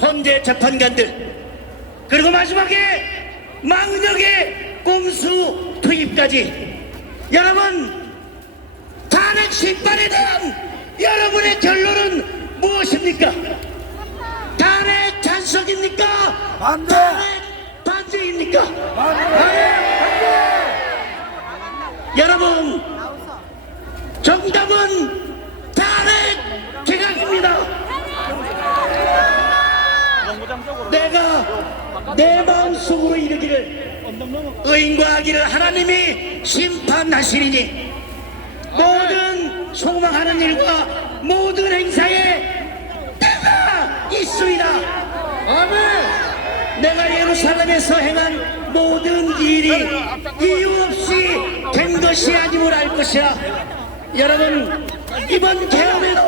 헌재 재판관들 그리고 마지막에 망력의 꼼수 투입까지 여러분 탄핵 심판에 대한 여러분의 결론은 무엇입니까? 탄핵 찬성입니까? 반대! 탄핵 반대입니까? 여러분 정답은 탄핵 개각입니다. 내가 내 마음속으로 이르기를 의인과 악의를 하나님이 심판하시리니 모든 소망하는 일과 모든 행사에 때가 있으리라. 아멘. 내가 예루살렘에서 행한 모든 일이 이유 없이 된 것이 아님을 알 것이야. 여러분 이번 계엄에도